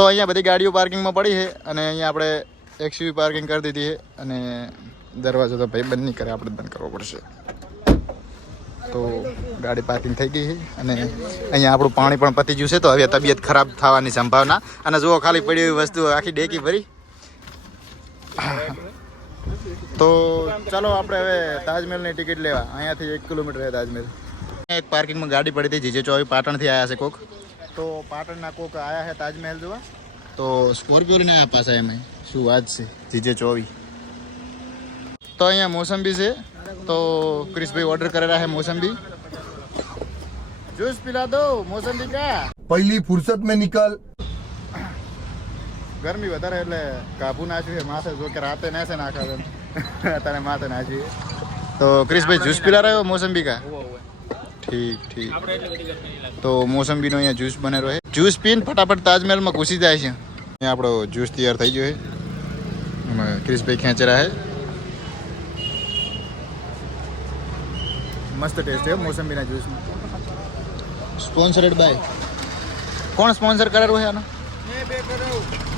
તો અહીંયા બધી ગાડીઓ પાર્કિંગમાં પડી છે અને અહીંયા આપણે એક્સયુવી પાર્કિંગ કરી દીધી છે અને દરવાજો તો ભાઈ બંધ નહીં કરે, આપણે બંધ કરવો પડશે. તો ગાડી પાર્કિંગ થઈ ગઈ છે અને અહીંયા આપણું પાણી પણ પતી ગયું છે. તો હવે તબિયત ખરાબ થવાની સંભાવના. અને જુઓ ખાલી પડી એવી વસ્તુ આખી ડેકી ભરી. તો ચાલો આપણે હવે તાજમહેલની ટિકિટ લેવા. અહીંયાથી 1 કિલોમીટર છે તાજમહેલ. એક પાર્કિંગમાં ગાડી પડી હતી. જીજે ચોવી પાટણથી આવ્યા છે કોક. તો પાટણના કોક આવ્યા છે તાજમહેલ જોવા. તો સ્કોર્પિયો લઈને આવ્યા પાછા એમાં. શું વાત છે, જીજે ચોવી. તો અહીંયા મોસંબી છે. તો ક્રિશભાઈ ઓર્ડર કરેલા છે મોસંબી. जूस पिला दो मौसमी का. पहली फुर्सत में निकल. ગરમી વધારે એટલે કાબુ નાખ્યું છે માથે. જો કે રાતે નાશે નાખા અત્યારે માથે નાખ્યું. તો ક્રિશભાઈ જ્યુસ પીલા રહ્યો મોસંબી કા. ઠીક ઠીક. તો મોસંબીનો અહીંયા જ્યુસ બનેલો છે. જ્યુસ પીને ફટાફટ તાજમહેલમાં ઘૂસી જાય છે. અહીંયા આપણો જ્યુસ તૈયાર થઈ ગયો છે. એમાં ક્રિશભાઈ ખેંચેલા છે. મસ્ત ટેસ્ટ છે મોસંબીના જ્યુસમાં. સ્પોન્સરેડ બાય કોણ સ્પોન્સર કરેલું છે આનો?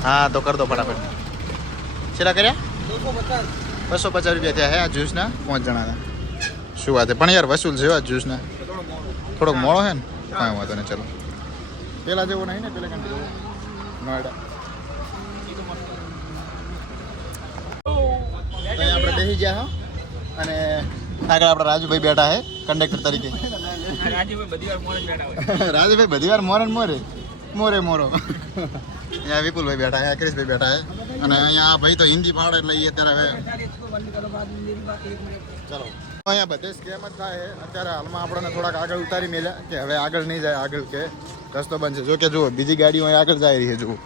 હા તો કર દો ફટાફટ. કેટલા કર્યા? 250 રૂપિયા થયા છે આ જ્યુસના 5 જણાના. શું વાત છે, પણ યાર વસૂલ છે આ જ્યુસના. થોડોક મોડો છે ને, કાંઈ વાંધો નહીં. ચલો પેલા જેવો નહીં ને, પેલા કાંઈ જેવો નોયડા. આપણે બેસી ગયા હો અને આગળ આપણા રાજુભાઈ બેઠા છે કંડક્ટર તરીકે. રાજુભાઈ બધી વાર મોરે મોરે મોરે મોરો. અહીંયા વિપુલભાઈ બેઠા છે, ક્રિશભાઈ બેઠા છે અને અહીંયા આ ભાઈ તો હિન્દી પાડે એટલે એ અત્યારે હવે ચલો અહીંયા બધે સ્કેમ જ થાય છે. અત્યારે હાલમાં આપણને થોડાક આગળ ઉતારી મેલ્યા કે હવે આગળ નહીં જાય. આગળ કે રસ્તો બંધ છે. જો કે જુઓ બીજી ગાડીઓ અહીં આગળ જાય રહી છે. જુઓ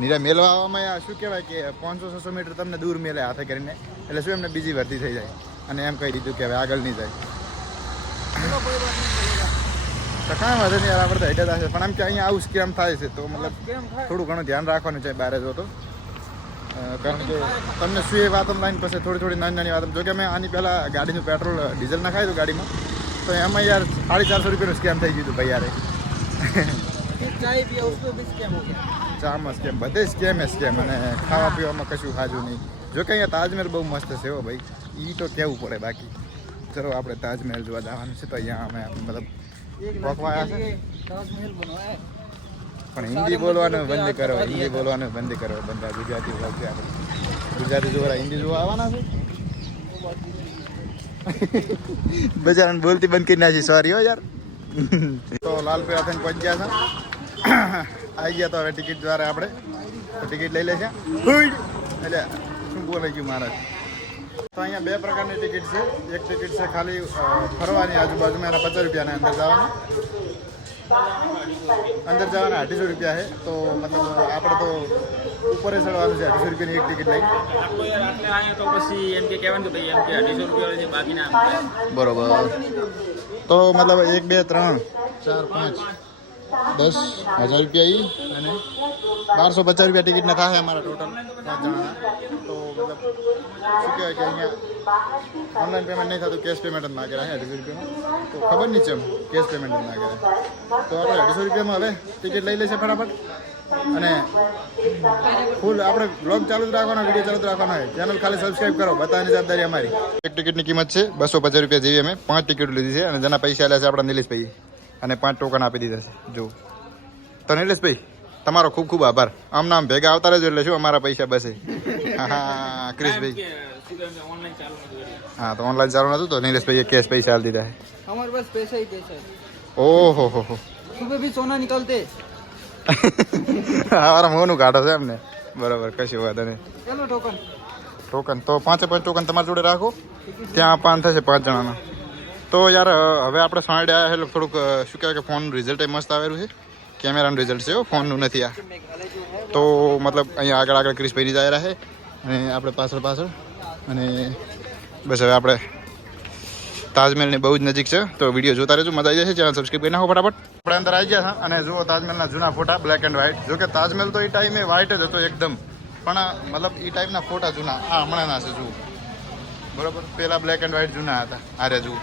નીરા મેલવા આવવામાં શું કહેવાય કે 500-600 મીટર તમને દૂર મેલે હાથે કરીને. એટલે શું એમને બીજી ભરતી થઈ જાય અને એમ કહી દીધું કે હવે આગળ નહીં જાય. તો કાંઈ વાંધો નહીં યાર, આપણે તો હેઠળ થશે. પણ એમ કે અહીંયા આવું સ્કેમ થાય છે તો મતલબ થોડું ઘણું ધ્યાન રાખવાનું છે બહાર જો તો. કારણ કે તમને શું એ વાત ઓનલાઈન પછી થોડી નાની વાત. જો કે મેં આની પહેલાં ગાડીનું પેટ્રોલ ડીઝલ નાખાયું હતું ગાડીમાં, તો એમાં યાર 450 રૂપિયાનું સ્કેમ થઈ ગયું હતું ભાઈ યારે. ચામાં સ્કેમ, બધે સ્કેમ એ સ્કેમ. અને ખાવા પીવામાં કશું ખાજું નહીં. જો કે અહીંયા તાજમહેલ બહુ મસ્ત છે હો ભાઈ, એ તો કહેવું પડે. બાકી ચલો આપણે તાજમહેલ જોવા જવાનું છે. તો અહીંયા અમે મતલબ પકવાયા છે. પણ હિન્દી બોલવાનું બંધ કરો, હિન્દી બોલવાનું બંધ કરો. બધા ગુજરાતી બોલશે. આપણે ગુજરાતી જોવા હિન્દી જોવા આવવાના છે. બજારાને બોલતી બંધ કરી નાખી. સોરી હો યાર. તો લાલપુરા થઈને પહોંચી ગયા છે. આવી ગયા તો હવે ટિકિટ દ્વારા આપણે ટિકિટ લઈ લેશે. એટલે શું બોલાઈ ગયું મારા. તો અહીંયા 2 પ્રકારની ટિકિટ છે. એક ટિકિટ છે ખાલી ફરવાની આજુબાજુમાં, એના 50 રૂપિયાના. અંદર જવાના 250 રૂપિયા છે. તો મતલબ આપણે તો ઉપરે ચડવાનું છે 250 રૂપિયાની એક ટિકિટ લઈ. બરોબર. તો મતલબ 1 2 3 4 5 10 હજાર રૂપિયા ઈ અને 1250 રૂપિયા ટિકિટના થાય અમારા ટોટલ 5 જણાના. તો મતલબ શું કહેવાય કે અહીંયા ઓનલાઈન પેમેન્ટ નહીં થતું, કેશ પેમેન્ટ જ માગેલા છે 250 રૂપિયામાં. તો ખબર નહીં છે એમ કેશ પેમેન્ટ જ માગેલા. તો આપણે 250 રૂપિયામાં હવે ટિકિટ લઈ લેશે ફટાફટ. અને ફૂલ આપણે બ્લોગ ચાલુ જ રાખવાનો, વિડીયો ચાલુ જ રાખવાનો હોય. ચેનલ ખાલી સબસ્ક્રાઈબ કરો, બતાવવાની જવાબદારી અમારી. એક ટિકિટની કિંમત છે 250 રૂપિયા જેવી. અમે 5 ટિકિટ લીધી છે અને જેના પૈસા લે છે આપણા નિલેશભાઈ અને 5 ટોકન આપી દીધા છે. જો તો નિલેશભાઈ તમારો ખૂબ ખૂબ આભાર. આમ નામ ભેગા આવતા રહેજો એટલે શું અમારા પૈસા બસે. હા ક્રિશભાઈ હા તો ઓનલાઈન ચાલુ નતું તો નિલેશભાઈએ કેશ પૈસા આપી દીધા છે. हमारे पास पैसा ही पैसा है. ઓહો હો सुबह भी सोना निकलते. અમારા મોનું કાઢો છે એમને. બરાબર, કશું વાંધો નહીં. चलो टोकन ટોકન તો 5 ટોકન તમારી જોડે રાખો. ત્યાં 5 થશે 5 જણાના. તો યાર હવે આપણે સાંડે આવ્યા એટલે થોડુંક શું કહેવાય કે ફોનનું રિઝલ્ટ મસ્ત આવેલું છે. કેમેરાનું રિઝલ્ટ છે, ફોનનું નથી આ. તો મતલબ અહીંયા આગળ ક્રિશભાઈની જાય રહે અને આપણે પાછળ અને બસ હવે આપણે તાજમહેલની બહુ જ નજીક છે. તો વિડીયો જોતા રહેજો, મજા આવી જશે. ચેનલ સબસ્ક્રાઈબ કરી નાખો ફટાફટ. આપણે અંદર આવી ગયા અને જુઓ તાજમહેલના જૂના ફોટા બ્લેક એન્ડ વ્હાઇટ. જો કે તાજમહેલ તો એ ટાઈમે વ્હાઇટ જ હતો એકદમ, પણ મતલબ એ ટાઈપના ફોટા જૂના આ હમણાંના છે. જુઓ બરાબર, પેલા બ્લેક એન્ડ વ્હાઇટ જૂના હતા. આરે જુઓ.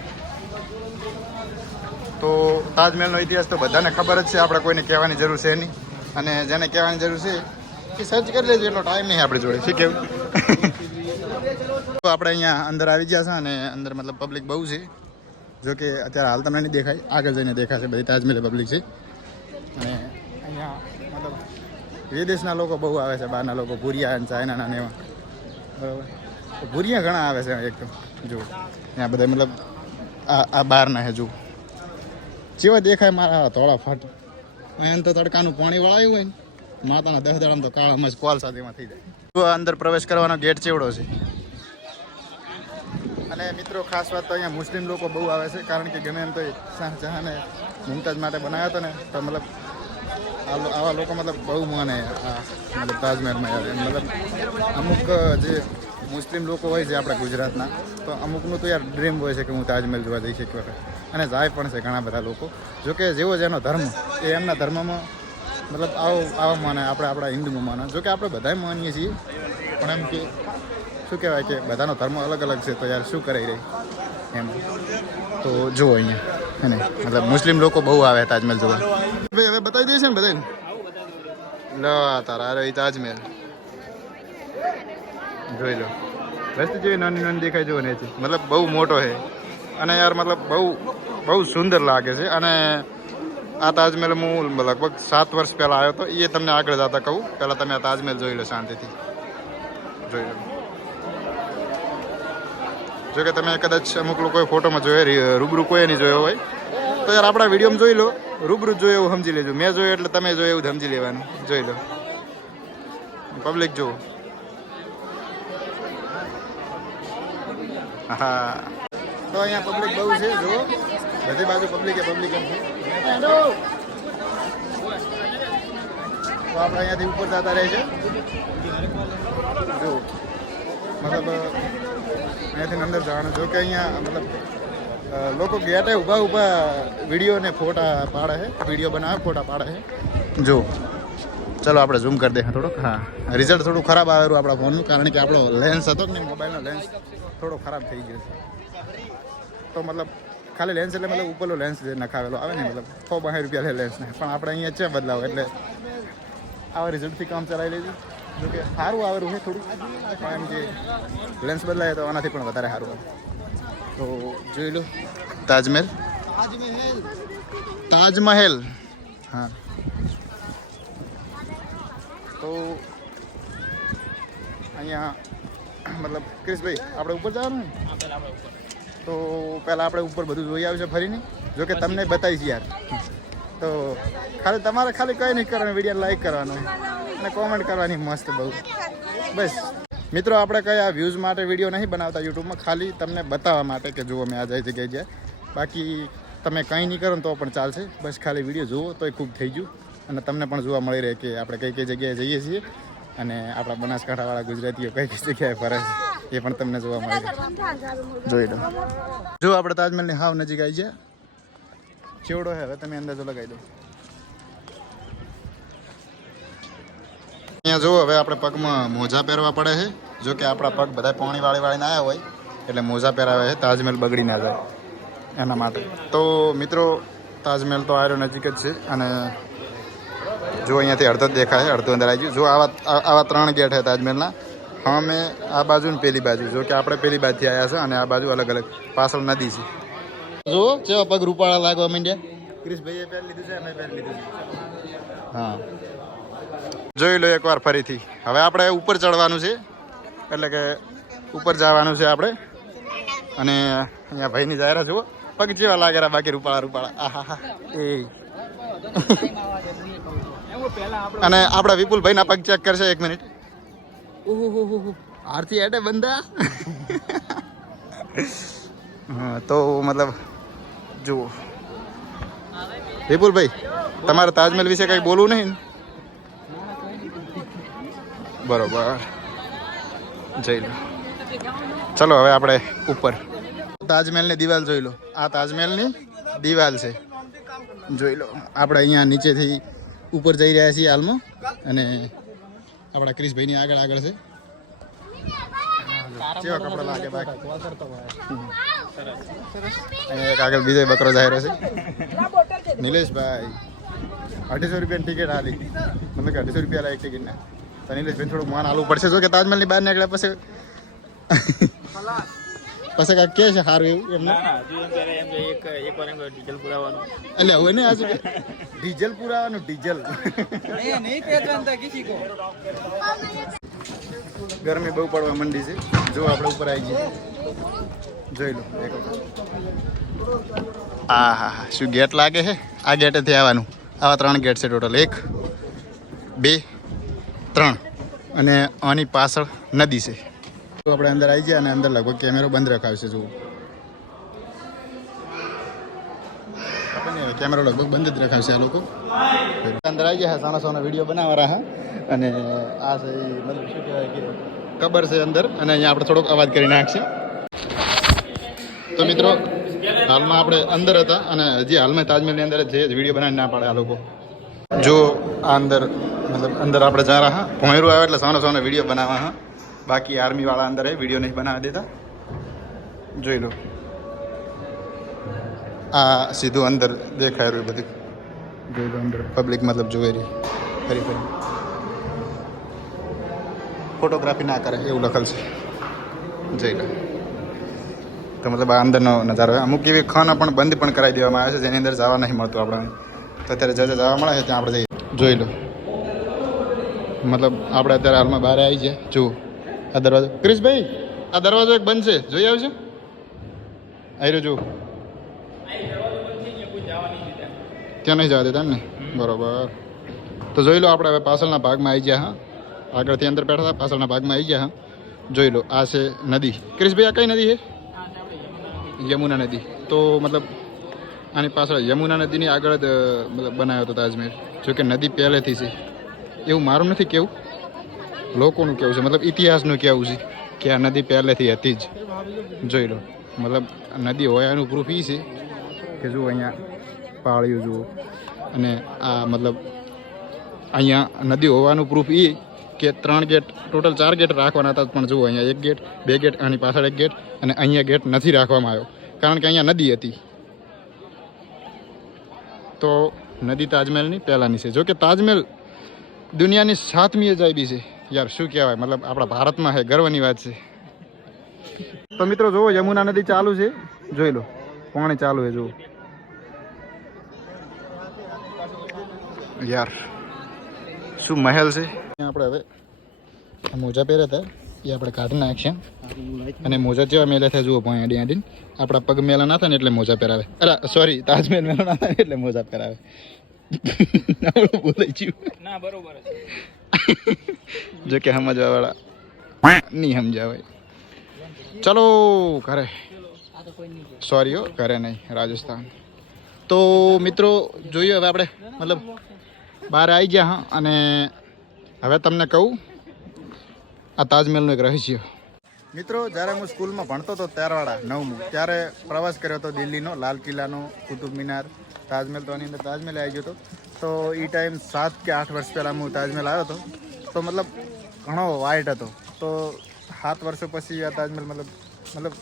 તો તાજમહેલનો ઇતિહાસ તો બધાને ખબર જ છે, આપણે કોઈને કહેવાની જરૂર છે નહીં. અને જેને કહેવાની જરૂર છે એ સર્ચ કરી લેજો, એટલો ટાઈમ નહીં આપણી જોડે. શું કેવું? તો આપણે અહીંયા અંદર આવી ગયા છે અને અંદર મતલબ પબ્લિક બહુ છે. જો કે અત્યારે હાલ તમને નહીં દેખાય, આગળ જઈને દેખાશે. બધી તાજમહેલ પબ્લિક છે અને અહીંયા મતલબ વિદેશના લોકો બહુ આવે છે, બહારના લોકો, ભૂરિયા અને ચાઇનાના ને એવા. બરાબર, તો ભૂરિયા ઘણા આવે છે એક તો. જો અહીંયા બધા મતલબ આ બહારના છે. જો જેવા દેખાય મારા થોડા ફાટ. અહીંયા તો તડકાનું પાણી વળાયું હોય ને માતાના 10 દાડામાં તો કાળા મસ્ત કોલ સાથેમાં થઈ જાય. તો અંદર પ્રવેશ કરવાનો ગેટ ચેવડો છે. અને મિત્રો ખાસ વાત તો અહીંયા મુસ્લિમ લોકો બહુ આવે છે, કારણ કે ગમે એમ તો શાહજહાને મુમતાજ માટે બનાવ્યો હતો ને, તો મતલબ આવા લોકો મતલબ બહુ માને આ મતલબ તાજમહેલમાં. મતલબ અમુક જે મુસ્લિમ લોકો હોય છે આપણા ગુજરાતના, તો અમુકનું તો યાર ડ્રીમ હોય છે કે હું તાજમહેલ જોવા જઈ શકું વખત, અને જાય પણ છે ઘણા બધા લોકો. જોકે જેવો જેનો ધર્મ એ એમના ધર્મમાં મતલબ આવો માને, આપણે આપણા હિન્દુમાં માને. જોકે આપણે બધા માનીએ છીએ, પણ એમ કે શું કહેવાય કે બધાનો ધર્મ અલગ અલગ છે, તો યાર શું કરાઈ રહી એમ. તો જુઓ અહીંયા અને મતલબ મુસ્લિમ લોકો બહુ આવે તાજમહેલ જોવા. ભાઈ હવે બતાવી દઈએ છે ને બધાને. લો તારા અરે તાજમહેલ જોઈ લો. રસ્તી જેવી નાની નાની દેખાય જો ને, મતલબ બહુ મોટો છે અને યાર મતલબ બહુ સુંદર લાગે છે. અને આ તાજમહેલ હું લગભગ 7 વર્ષ પહેલાં આવ્યો હતો, એ તમને આગળ જતા કહું. પહેલાં તમે આ તાજમહેલ જોઈ લો, શાંતિથી જોઈ લો. જો કે તમે કદાચ અમુક લોકોએ ફોટોમાં જોયો, રૂબરૂ કોઈ નહીં જોયો હોય, તો યાર આપણા વિડીયોમાં જોઈ લો. રૂબરૂ જોયો એવું સમજી લેજો. મેં જોયું એટલે તમે જોયું એવું સમજી લેવાનું. જોઈ લો પબ્લિક જુઓ. હા, તો અહીંયા પબ્લિક બહુ છે. જુઓ બધી બાજુ પબ્લિક એમ છે. તો આપણે અહીંયાથી ઉપર જતા રહે છે. જુઓ મતલબ અહીંયાથી અંદર જવાનું. જો કે અહીંયા મતલબ લોકો ગેટે ઊભા વિડીયો ને ફોટા પાડે છે, વિડીયો બનાવે, ફોટા પાડે છે. જો ચલો આપણે ઝૂમ કરી દે થોડુંક. હા, રિઝલ્ટ થોડું ખરાબ આવેલું આપણા ફોનનું, કારણ કે આપણો લેન્સ હતો કે નહીં, મોબાઈલનો લેન્સ થોડો ખરાબ થઈ ગયો છે. તો મતલબ ખાલી લેન્સ એટલે મતલબ ઉપરનો લેન્સ જે નખાવેલો આવે ને, મતલબ 100-200 રૂપિયા લે લેન્સને, પણ આપણે અહીંયા છે બદલાવ, એટલે આવા રિઝલ્ટથી કામ ચલાવી લેજો. જો કે સારું આવેલું છે થોડું, પણ એમ કે લેન્સ બદલાય તો આનાથી પણ વધારે સારું આવે. તો જોઈ લો તાજમહેલ. હા, તો અહીંયા મતલબ ક્રિશભાઈ આપણે ઉપર જવાનું ને, તો પહેલાં આપણે ઉપર બધું જોઈ આવશે ફરીને. જો કે તમને બતાવીશ યાર. તો તમારે ખાલી કંઈ નહીં કરવાનું, વિડીયો લાઈક કરવાનો અને કોમેન્ટ કરવાની મસ્ત બહુ. બસ મિત્રો, આપણે કઈ આ વ્યૂઝ માટે વિડીયો નહીં બનાવતા યુટ્યુબમાં, ખાલી તમને બતાવવા માટે કે જુઓ મેં આ જગ્યાએ જાય. બાકી તમે કંઈ નહીં કરો તો પણ ચાલશે. બસ ખાલી વિડીયો જુઓ તોય ખૂબ થઈ ગયું, અને તમને પણ જોવા મળી રહે કે આપણે કઈ જગ્યાએ જઈએ છીએ અને આપણા બનાસકાંઠાવાળા ગુજરાતીઓ કઈ જગ્યાએ ફરે છે એ પણ તમને જોવા મળી રહે. જોઈ લો. જો આપણે તાજમહેલની હાવ નજીક આવી છે. ચેવડો છે, હવે તમે અંદાજો લગાવી દો. અહીંયા જુઓ, હવે આપણે પગમાં મોજા પહેરવા પડે છે. જો કે આપણા પગ બધા પાણી વાળીને આવ્યા હોય એટલે મોજા પહેરાવે છે, તાજમહેલ બગડી ના જાય એના માટે. તો મિત્રો તાજમહેલ તો આર્યો નજીક જ છે, અને જો અહીંયાથી અડધો જ દેખાય, અડધો અંદર આવી ગયું. જો આવા 3 ગેટ છે તાજમહેલના. હા, મેં આ બાજુ ને પેલી બાજુ. જો કે આપણે પેલી બાજુથી આવ્યા છે અને આ બાજુ અલગ અલગ પાછળ નદી છે. જુઓ કેવા પગ રૂપાળા લાગવા માંડ્યા. ક્રિશભાઈએ પહેરી લીધું છે, અમે પહેરી લીધું છે. હા, જોઈ લો એકવાર ફરીથી. હવે આપણે ઉપર ચડવાનું છે, એટલે કે ઉપર જવાનું છે આપણે. અને અહીંયા ભાઈની જાહેરાત જુઓ, પગ જેવા લાગેલા બાકી રૂપાળા. આહા એ અને આપણા વિપુલભાઈના પગ ચેક કરશે. 1 મિનિટ. ઓહો, આરતી એડે બંદા. હા, તો મતલબ જુઓ વિપુલભાઈ, તમારે તાજમહેલ વિશે કંઈ બોલવું નહીં ને? બરોબર, જઈ લો. ચલો હવે આપણે ઉપર. તાજમહેલની દિવાલ જોઈ લો. આ તાજમહેલની દિવાલ છે, જોઈ લો. આપણે અહીંયા નીચેથી ઉપર જઈ રહ્યા છીએ હાલમાં, અને આપણા ક્રિશભાઈની આગળ છે. કેવા કપડા લાગે બાકી. અહીંયા એક આગળ બીજો બકરો જાહેર છે, નિલેશભાઈ. ₹250 ટિકિટ હાલી, મતલબ કે ₹250 એક ટિકિટ ના. તો નીલેશભાઈ થોડુંક માન હાલવું પડશે. જો કે તાજમહેલની બહાર નીકળ્યા પછી પછી કાંઈક કે છે સારું એવું એમને એટલે હવે ને આજે ડીઝલ પુરાવાનું ડીઝલ नहीं पहचानता किसी को। ગરમી બહુ પડવા માંડી છે. જો આપણે ઉપર આવી જઈએ, જોઈ લો એક વખત. હા હા હા, શું ગેટ લાગે છે? આ ગેટેથી આવવાનું. આવા 3 ગેટ છે ટોટલ, 1 2 3, અને આની પાછળ નદી છે. તો આપણે અંદર આવી ગયા અને અંદર લગભગ કેમેરો બંધ રખાવશે. જુઓ કેમેરો લગભગ બંધ જ રખાવશે આ લોકો. અંદર આવી ગયા સાના સાના વિડીયો બનાવવા રહ્યા. અને આ છે મતલબ શું કહેવાય કે કબર છે અંદર, અને અહીંયા આપણે થોડોક અવાજ કરી નાખશે. તો મિત્રો હાલમાં આપણે અંદર હતા, અને હજી હાલમાં તાજમહેલની અંદર જે વિડીયો બનાવી ના પાડે આ લોકો. જો આ અંદર મતલબ અંદર આપણે જા રહ્યા, ભોંયરું આવે એટલે સાનો સાનો વિડીયો બનાવવા. હા, બાકી આર્મી વાળા અંદર વિડીયો નહીં બનાવવા દેતા. જોઈ લો આ સીધું અંદર દેખાય રહ્યું બધું. જોઈ લો અંદર પબ્લિક મતલબ જોઈ રહી ફરી ફરી. ફોટોગ્રાફી ના કરે એવું લખેલ છે. જોઈ લો તો મતલબ આ અંદરનો નજારો. અમુક એવી ખાના પણ બંધ પણ કરાવી દેવામાં આવે છે જેની અંદર જવા નહીં મળતું આપણને. તો અત્યારે જ્યાં જવા મળે છે ત્યાં આપણે જઈએ. જોઈ લો મતલબ આપણે અત્યારે હાલમાં બહાર આવી છે. જુઓ આ દરવાજો. ક્રિશભાઈ આ દરવાજો એક બંધ છે, જોઈ આવજો. આવી રહ્યો જુઓ, ત્યાં નહીં જવા દેતા એમ ને? બરોબર. તો જોઈ લો આપણે હવે પાછળના ભાગમાં આવી ગયા. હા, આગળથી અંદર બેઠા હતા, પાછળના ભાગમાં આવી ગયા. હા, જોઈ લો આ છે નદી. ક્રિશભાઈ આ કઈ નદી છે? યમુના નદી. તો મતલબ આની પાછળ યમુના નદીની આગળ જ મતલબ બનાવ્યો હતો તાજમહેલ. જો કે નદી પહેલેથી છે એવું મારું નથી કેવું, લોકોનું કેવું છે, મતલબ ઇતિહાસનું કેવું છે કે આ નદી પહેલેથી હતી જ. જોઈ લો મતલબ નદી હોય એનું પ્રૂફ એ છે કે જુઓ અહીંયા પાળ્યું જુઓ, અને આ મતલબ અહીંયા નદી હોવાનું પ્રૂફ એ કે 3 ગેટ ટોટલ 4 ગેટ રાખવાના હતા, પણ જુઓ અહીંયા 1 ગેટ 2 ગેટ, આની પાછળ 1 ગેટ, અને અહીંયા ગેટ નથી રાખવામાં આવ્યો કારણ કે અહીંયા નદી હતી. તો નદી તાજમહેલની પહેલાંની છે. જો કે તાજમહેલ દુનિયાની 7મી અજાયબી છે યાર. શું કહેવાય, મતલબ આપણા ભારતમાં છે, ગર્વની વાત છે. તો મિત્રો જુઓ યમુના નદી ચાલુ છે, જોઈ લો પાણી ચાલુ છે. જુઓ યાર શું મહેલ છે. આપણે હવે મોજા પહેર્યા હતા એ આપણે કાઢી નાખીએ, અને મોજા જેવા મેલા થાય જુઓ પાણી આડી આપણા પગ મેલા ના થાય ને એટલે મોજા પહેરાવે. અરે સોરી, તાજમહેલ મેલા ના થાય એટલે મોજા પહેરાવે. બોલાઈ ગયું ના, બરોબર. જો કે સમજવા વાળા નહીં સમજાવે. ચલો ઘરે, સોરી હો ઘરે નહીં, રાજસ્થાન. તો મિત્રો જોઈએ હવે આપણે મતલબ બહાર આવી ગયા. હા, અને હવે તમને કહું આ તાજમહેલનું એક રહસ્ય. મિત્રો જ્યારે હું સ્કૂલમાં ભણતો હતો ત્યારવાળા 9મું, ત્યારે પ્રવાસ કર્યો હતો દિલ્હીનો, લાલ કિલ્લાનો, કુતુબ મિનાર, તાજમહેલ. તો આની અંદર તાજમહેલ આવી ગયો હતો. તો એ ટાઈમ 7 કે 8 વર્ષ પહેલાં હું તાજમહેલ આવ્યો હતો. તો મતલબ ઘણો વાઇટ હતો. તો 7 વર્ષો પછી આ તાજમહેલ મતલબ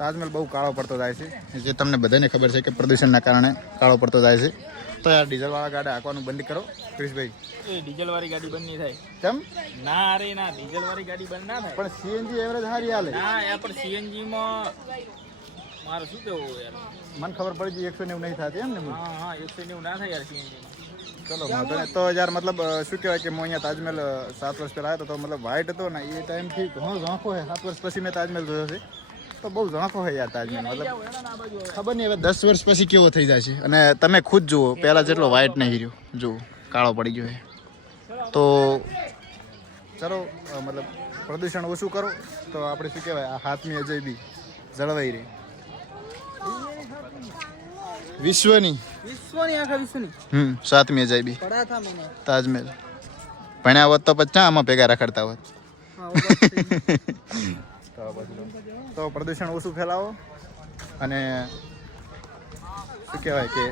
તાજમહેલ બહુ કાળો પડતો જાય છે, જે તમને બધાને ખબર છે કે પ્રદૂષણના કારણે કાળો પડતો જાય છે. તો યાર ડીઝલવાળા ગાડી હાંકવાનું બંધ કરો ક્રિશભાઈ. ડીઝલવાળી ગાડી બંધ નહીં થાય. કેમ? ના અરે ના, ડીઝલવાળી ગાડી બંધ ના થાય. પણ સીએનજી એવરેજ સારી હાલે. ના યાર, પણ સીએનજીમાં મારું શું કેવું યાર, મને ખબર પડી ગઈ 190 નહીં થતી એમ ને? હા 190 ના થાય યાર સીએનજીમાં. ચલો વાંધો નહીં. તો યાર મતલબ શું કહેવાય કે હું અહીંયા તાજમહેલ 7 વર્ષ પહેલાં આવ્યો હતો. તો મતલબ વાઇટ હતો ને એ ટાઈમથી ઘણો ઝાંખો છે. 7 વર્ષ પછી મેં તાજમહેલ જોયો છે તો બહુ ઝાંખો છે યાર તાજમહેલ. મતલબ ખબર નહીં હવે 10 વર્ષ પછી કેવો થઈ જાય છે. અને તમે ખુદ જુઓ પહેલાં જેટલો વાઇટ નહીં રહ્યો, જુઓ કાળો પડી ગયો છે. તો ચલો મતલબ પ્રદૂષણ ઓછું કરો તો આપણે શું કહેવાય આ 7મી અજાયબી જળવાઈ રહી. વિશ્વની આખા વિશ્વની 7મી અજાયબી પડા થા મને તાજમહેલ. ભણ્યા હોત તો પછી આમાં ભેગા રખડતા હોત. તો પ્રદૂષણ ઓછું ફેલાવો અને શું કહેવાય કે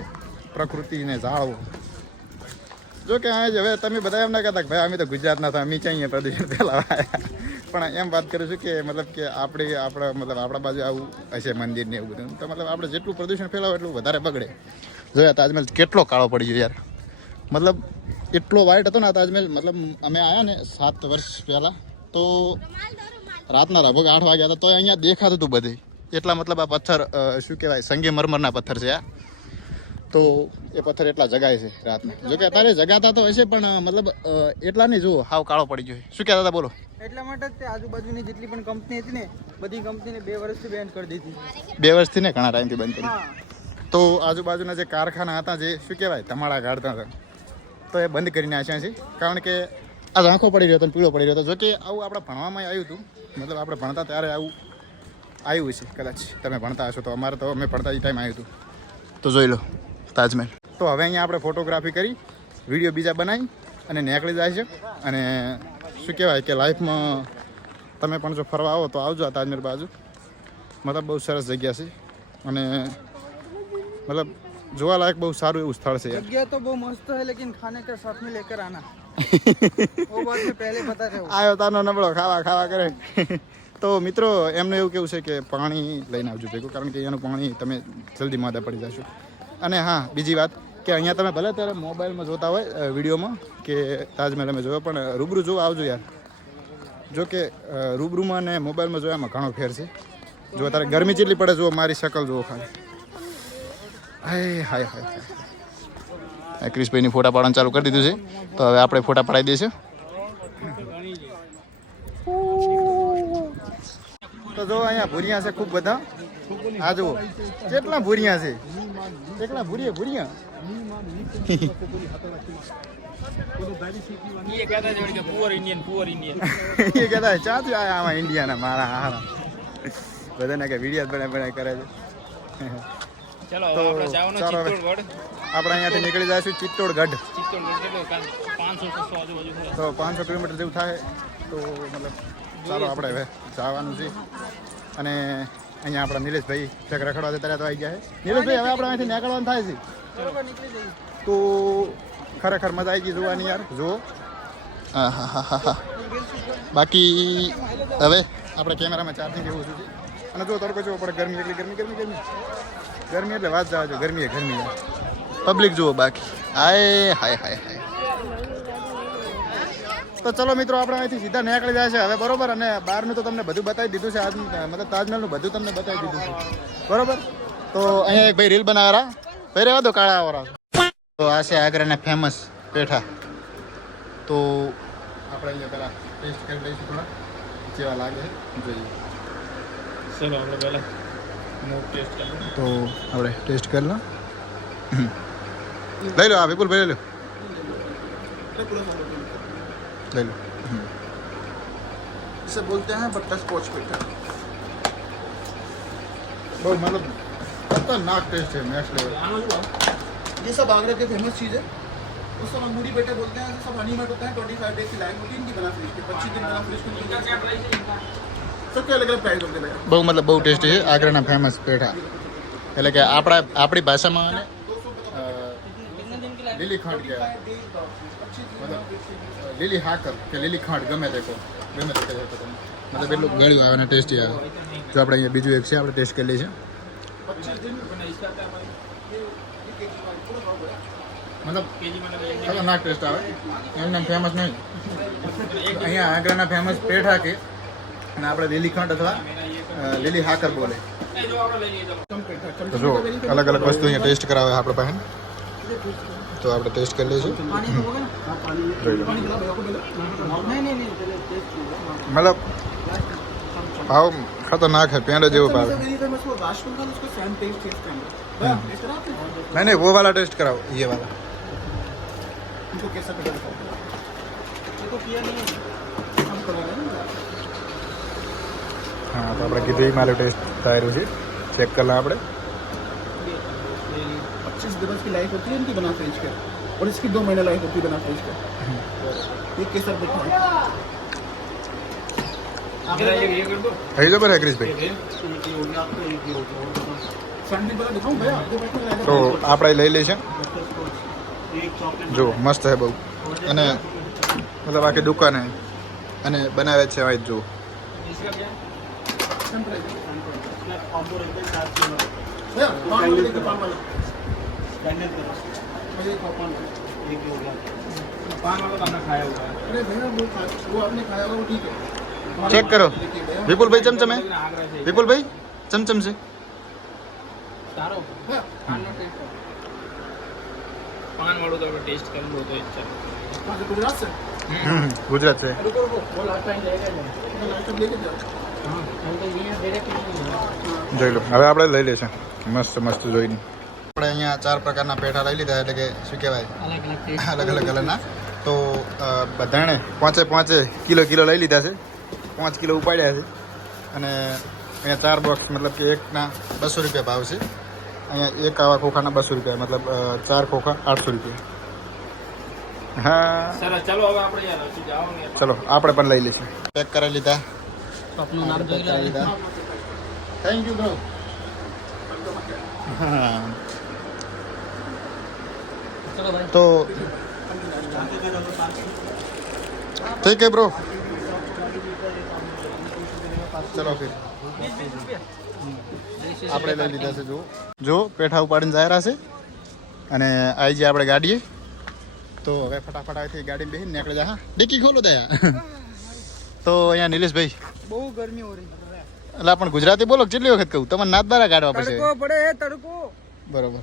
પ્રકૃતિને જાળવો. જો કે હવે તમે બધા એમ ના કહેતા કે ભાઈ અમે તો ગુજરાતના હતા, અમે ક્યાં અહીંયા પ્રદૂષણ ફેલાવાયા. પણ એમ વાત કરું છું કે મતલબ કે આપણા બાજુ આવું હશે મંદિર ને એવું બધું. તો મતલબ આપણે જેટલું પ્રદૂષણ ફેલાવો એટલું વધારે બગડે. જોયા તાજમહેલ કેટલો કાળો પડી ગયો યાર. મતલબ એટલો વાઇટ હતો ને આ તાજમહેલ. મતલબ અમે આવ્યા ને 7 વર્ષ પહેલાં તો રાતના લગભગ 8 વાગ્યા હતા તો અહીંયા દેખાતું હતું બધે. એટલા મતલબ આ પથ્થર શું કહેવાય સંગેમરમરના પથ્થર છે આ. તો એ પથ્થર એટલા જગાય છે રાતના. જોકે અત્યારે જગાતા તો હશે પણ મતલબ એટલા નહીં. જુઓ હાવ કાળો પડી ગયો. શું કહેતા હતા બોલો? એટલા માટે જ તે આજુબાજુની જેટલી પણ કંપની હતી ને બધી કંપનીને 2 વર્ષથી બેન કરી દીધી. 2 વર્ષથી ને ઘણા ટાઈમથી બંધ કરી. તો આજુબાજુના જે કારખાના હતા જે શું કહેવાય ધમાડા કાઢતા હતા તો એ બંધ કરીને આપ્યા છે. કારણ કે આ ઝાંખો પડી રહ્યો હતો અને પીળો પડી રહ્યો હતો. જોકે આવું આપણે ભણવામાં આવ્યું હતું. મતલબ આપણે ભણતા ત્યારે આવું આવ્યું છે કદાચ. તમે ભણતા હશો તો અમારે તો અમે ભણતા એ ટાઈમ આવ્યું હતું. તો જોઈ લો તાજમહેલ. તો હવે અહીંયા આપણે ફોટોગ્રાફી કરી વિડીયો બીજા બનાવી અને નીકળી જાય છે. અને શું કહેવાય કે લાઈફમાં તમે પણ જો ફરવા આવો તો આવજો આ તાજમહેલ બાજુ. મતલબ બહુ સરસ જગ્યા છે અને मतलब જોવાલાયક બહુ સારું એવું સ્થળ છે યાર. जगह तो बहुत मस्त है लेकिन खाने का साथ में लेकर आना वो बात मैं पहले बता रहा हूँ. આવ્યો તાનો નબળો ખાવા કરે. તો મિત્રો એમને એવું કેવું છે કે પાણી લઈને આવજો ભેગું. કારણ કે અહીંયાનું પાણી તમે જલ્દી માદા પડી જશો. અને હા બીજી વાત કે અહીંયા તમે ભલે ત્યારે મોબાઈલમાં જોતા હોય વિડીયોમાં કે તાજમહેલ અમે જોયો પણ રૂબરૂ જોવા આવજો યાર. જો કે રૂબરૂમાં અને મોબાઈલમાં જોવામાં ઘણો ફેર છે. જો અત્યારે ગરમી જેટલી પડે જુઓ મારી શકલ જુઓ ખાલી. હાય હાય હાય ક્રિશભાઈની ફોટા પાડવાનું ચાલુ કરી દીધું છે. તો હવે આપણે ફોટા પડાવી દઈશું. તો જો અહીંયા ભૂરિયા છે ખૂબ બધા. આ જુઓ કેટલા ભૂરિયા છે. કેટલા ભૂરિયા ये कहता है कि पुअर इंडियन એ કહેતા ચાથી આયા આમાં ઇન્ડિયાના મારા હારા બધાને કે વિડીયો બનાવી કરે છે. चलो तो આપણે જવાનું ચાલો હવે. ચિત્તોડગઢ. આપણે અહીંયાથી નીકળી જઈશું ચિત્તોડગઢ. ચિત્તોડગઢ કેટલો 500 આજુબાજુ થાય. તો 500 કિલોમીટર જેવું થાય. તો મતલબ ચાલો આપણે હવે જવાનું છે. અને અહીંયા આપણા નિલેશભાઈ ચક રખડવા જતા રહ્યા તો આવી ગયા છે. નિલેશભાઈ હવે આપણે અહીંથી નીકળવાનું થાય છે. બરોબર નીકળી જઈએ. તો ખરેખર મજા આવી ગઈ જોવાની યાર. જુઓ હા હા હા હા હા. બાકી હવે આપણે કેમેરામાં ચાર્જિંગ એવું ઓછું છે. અને જો તડકો જુઓ પડે ગરમી એટલી ગરમી એટલે વાત જવા જો. ગરમી યાર. પબ્લિક જુઓ બાકી હાય હાય હાય હાય. તો ચલો મિત્રો આપણે અહીંથી સીધા નીકળી જાય છે હવે બરોબર. અને બહારનું તો તમને બધું બતાવી દીધું છે. આજ મતલબ તાજમહેલનું બધું તમને બતાવી દીધું છે બરોબર. તો અહીંયા એક ભાઈ રીલ બનાવેલા ભાઈ રહેવા દો કાળા વાળા. તો આ છે આગ્રાના ફેમસ પેઠા. તો આપણે અહીંયા પહેલાં ટેસ્ટ કરી લઈશું થોડા જેવા લાગે જોઈએ. ચલો આપણે પહેલા મૂવ ટેસ્ટ કરીએ. તો આપણે ટેસ્ટ કરી લો. લઈ લો. હા વિપુલ ભાઈ લઈ લો. ले लो. इसे बोलते हैं बटर स्कॉच पेठा. बहुत मतलब खतरनाक टेस्ट है. Next level. ये सब आगरा के फेमस चीज़ है। उस सब अंगूरी बेटे बोलते हैं। सब हनी मट होता है। 25 डेज की लाइन होती है इनकी बना फ्रिज के 25 दिन बना फ्रिज के सबके अलग अलग प्राइस होते हैं। બહુ મતલબ બહુ ટેસ્ટી છે આગ્રાના ફેમસ પેઠા. એટલે કે આપણી ભાષામાં આને લીલી ખાંડ કહેવાય. મતલબ લીલી હાકર કે લીલી ખાંડ ગમે તે કહો ગમે તે કહો તમે. મતલબ એટલું ગળ્યું આવે અને ટેસ્ટી આવે. જો આપણે અહીંયા બીજું એક છે આપણે ટેસ્ટ કરી લઈએ છીએ. મતલબ ખતરનાક ટેસ્ટ આવે. એમના ફેમસ નહીં. અહીંયા આગ્રાના ફેમસ પેઠા કે અને આપણે લીલી ખાંડ અથવા લીલી હાકર બોલે. તો જો અલગ અલગ વસ્તુ અહીંયા ટેસ્ટ કરાવે આપણે પાસે. તો આપણે ટેસ્ટ કરી લઈશું. मतलब भाव खतरनाक है. पेड़ जो भाव नहीं वो वाला टेस्ट कराओ. ये वाला हाँ तो આપણે કીધું એ મારો ટેસ્ટ થાય રહ્યું છે. ચેક કરલા આપણે. 25 दिवस की लाइफ होती है इनकी बना फ्रिज के और इसकी 2 महीने लाइफ होती है बना फ्रिज के. ये केसर बेटा ये कर दो. થઈ જબર હે ક્રિશભાઈ. सैंडविच वाला दिखाऊं भैया आपको बैठने लगा. તો આપણે લઈ લઈએ છે. જો મસ્ત છે બહુ. અને મતલબ આખી દુકાન હે અને બનાવે છે અહીં જો. भैया पान वाले देखो पान वाला मुझे पान वाला अरे भैया वो आपने खाया होगा वो ठीक है चेक करो देखिए भैया विपुल भाई चमचम है विपुल भाई चमचम से हाँ, पान वालों का टेस्ट कर लो तो अच्छा कहाँ से गुजरात से गुजरात से वो लास्ट टाइम लेके जाओ लास्ट टाइम लेके जाओ हम तो ये डायरेक्ट જોઈ લો હવે આપણે લઈ લેશે મસ્ત મસ્ત જોઈને આપણે અહીંયા 4 પ્રકારના પેઠા લઈ લીધા એટલે કે શું કહેવાય अलग अलग टेस्ट અલગ અલગ કલરના તો બધાણે પાંચે કિલો લઈ લીધા છે 5 કિલો ઉપાડ્યા છે અને અહીંયા 4 બોક્સ મતલબ કે એકના 200 રૂપિયા ભાવ છે અહીંયા એક આવા ખોખાના 200 રૂપિયા મતલબ 4 ખોખા 800 રૂપિયા હા સરસ ચલો હવે આપણે યાર હજી જાઓ ને ચલો આપણે પણ લઈ લઈશું પેક કરી લીધા આપનું નામ જોઈ લો थैंक यू ब्रो હા ચલો ભાઈ तो ठीक है ब्रो चलो फिर આપણે લઈ લીધા છે જો પેઠા ઉપાડીને જાય રહ્યા છે અને આવી જાય આપણે ગાડીએ તો હવે ફટાફટ અહીંથી ગાડીમાં બેસીને નીકળી જાય હા ડિક્કી ખોલો દયા તો અહીંયા નિલેશભાઈ बहुत गर्मी हो रही है એટલે પણ ગુજરાતી બોલો કેટલી વખત કહું તમને નાત બારા કાઢવા પડશે तड़को पड़े है तड़को બરોબર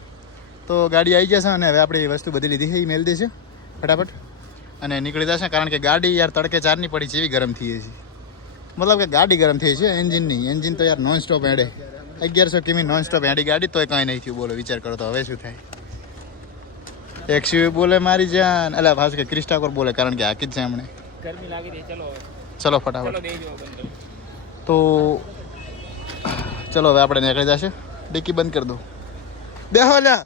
તો ગાડી આવી જશે અને હવે આપણી વસ્તુ બધી લીધી છે એ મેળ દેશે ફટાફટ અને નીકળી જશે કારણ કે ગાડી યાર તડકે ચારની પડી છે એવી ગરમ થઈ છે મતલબ કે ગાડી ગરમ થઈ છે એન્જિન નહીં એન્જિન તો યાર નોન સ્ટોપ હેડે 1100 કિમી નોન સ્ટોપ હેડી ગાડી તોય કાંઈ નહીં થયું બોલો વિચાર કરો તો હવે શું થાય એક્સયુવી બોલે મારી જાન અલા ખાસ કે ક્રિસ્ટાકોર બોલે કારણ કે હાકી જ છે હમણે ગરમી લાગી રહી ચલો ચલો ફટાફટ ચલો બેજો બંધ તો ચલો હવે આપણે નીકળી જશે ડિક્કી બંધ કરી દો બેહો લ્યા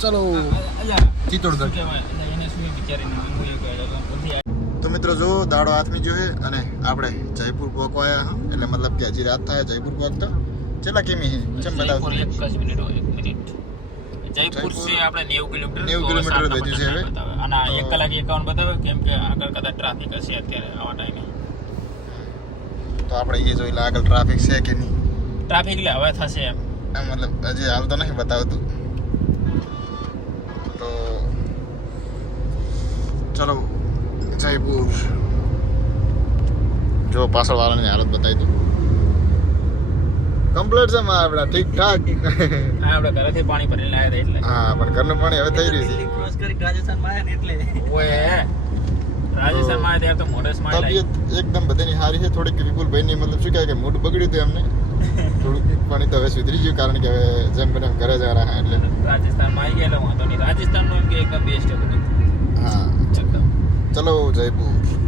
ચલો ચિત્તોડગઢ એને શું વિચારીને હું એ કહે તો મિત્રો જો દાડો હાથમી જો છે અને આપણે જયપુર પહોંચવાયા હા એટલે મતલબ કે હજી રાત થાય જયપુર પહોંચતા કેટલા કિમી છે ચમ બતાવ એક જ મિનિટ જયપુર से આપણે 90 કિલોમીટર 90 કિલોમીટર વધ્યું છે હવે અને 1 કલાક 51 બતાવે કેમ કે આગળ કદાચ ટ્રાફિક હશે અત્યારે આવા ટાઈમે તો આપણે એ જોઈ લે આગળ ટ્રાફિક છે કે નહીં ટ્રાફિક એટલે હવે થશે એમ આ મતલબ હજી હાલ તો નહીં બતાવતું તો ચલો જયપુર જો પાછળ વાળાની હાલત બતાવી દઉં કમ્પ્લીટ છે માં આપણા ઠીક ઠાક આ આપણે ઘરેથી પાણી ભરીને લાવ્યા હતા એટલે હા પણ ઘરનું પાણી હવે થઈ રહ્યું છે ક્રોસ કરી રાજસ્થાનમાં આવ્યા ને એટલે ઓય રાજસ્થાનમાં આવ્યા ત્યારે તો મોઢે સ્માઈલ આવી તબિયત એકદમ બધાની સારી છે થોડીક વિપુલભાઈની મતલબ શું કહેવાય કે મૂડ બગડ્યું હતું એમને થોડુંક પાણી તો હવે સુધરી ગયું કારણ કે હવે જેમ બને એમ ઘરે જ રહ્યા એટલે રાજસ્થાનમાં આવી ગયા એટલે વાંધો નહીં રાજસ્થાનનું એમ કે એકદમ બેસ્ટ હતું હા ચકદમ ચલો જયપુર